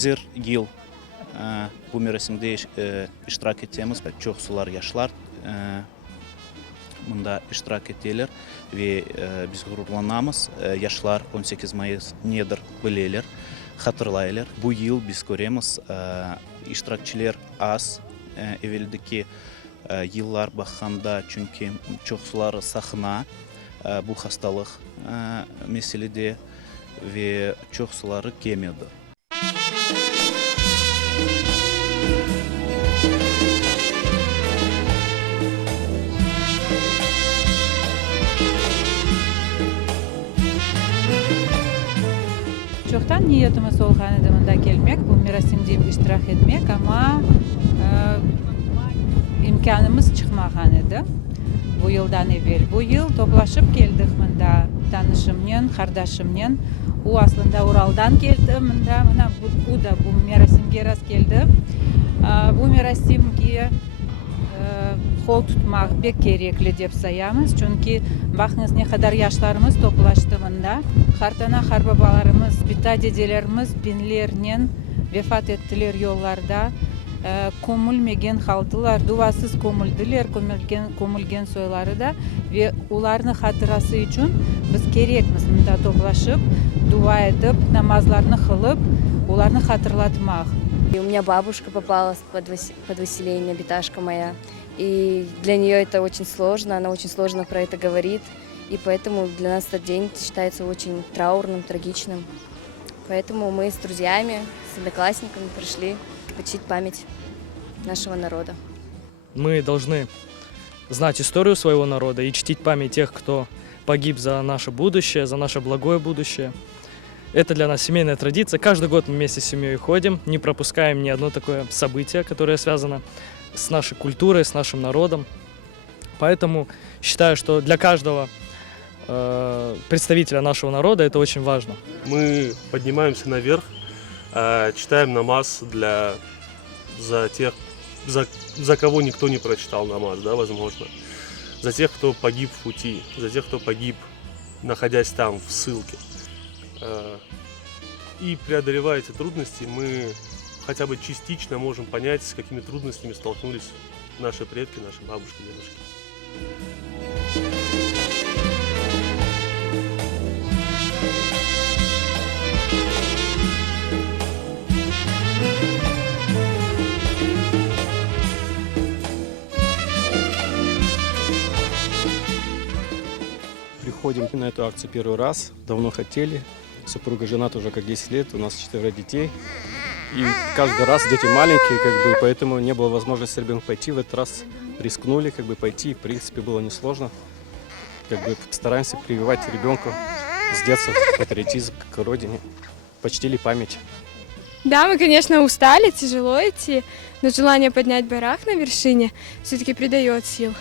Bizler yıl bu merasimde iştirak ettiğimiz çok sular yaşlar bunda iştirak ettiler ve biz gururlanamız. Yaşlar 18 Mayıs nedir bilirler, hatırlayırlar. Bu yıl biz göremiz iştirakçılar az. Evveldeki yıllar bakanda çünkü çok sular sahna bu hastalık meselede ve çok suları kemiyordu. Çoktan niyetimiz olgan edi mында gelmek, bu merasimde iştirak etmek ama imkanımız çıkmagan edi. Bu yıldan evvel. Bu yıl toplaşıp geldik mında tanışımnen, kardeşimnen. O aslında Ural'dan geldi mında. Bu da bu merasimge rast geldi. Bu merasimge kol tutmak bek gerekli dep sayamız. Çünkü bakınız ne kadar yaşlarımız toplaştı mında. Hartana harbabalarımız, bita dedelerimiz binlerden vefat ettiler yollarda. Көмілмеген қалдылар, дуасыз көмілділер, көмілген сойлары да. Ve ularını hatırası için biz gerekmiz mında toplaşıp, dua edip, namazlarını kılıp, ularını hatırlatmak. У меня бабушка попала под выселение, биташка моя. И для нее это очень сложно, она очень сложно про это говорит. И поэтому для нас этот день считается очень траурным, трагичным. Поэтому мы с друзьями, с одноклассниками пришли почтить память нашего народа. Мы должны знать историю своего народа и чтить память тех, кто погиб за наше будущее, за наше благое будущее. Это для нас семейная традиция. Каждый год мы вместе с семьей ходим, не пропускаем ни одно такое событие, которое связано с нашей культурой, с нашим народом. Поэтому считаю, что для каждого представителя нашего народа это очень важно. Мы поднимаемся наверх, читаем намаз за кого никто не прочитал намаз, да, возможно. За тех, кто погиб в пути, за тех, кто погиб, находясь там, в ссылке. И преодолевая эти трудности, мы хотя бы частично можем понять, с какими трудностями столкнулись наши предки, наши бабушки, дедушки. Приходим на эту акцию первый раз, давно хотели. Супруга женат уже как 10 лет, у нас 4 детей. И каждый раз дети маленькие, поэтому не было возможности с ребенком пойти. В этот раз рискнули, пойти. В принципе, было несложно. Стараемся прививать ребенку с детства патриотизм к родине. Почтили память. Да, мы, конечно, устали, тяжело идти, но желание поднять барах на вершине все-таки придает сил.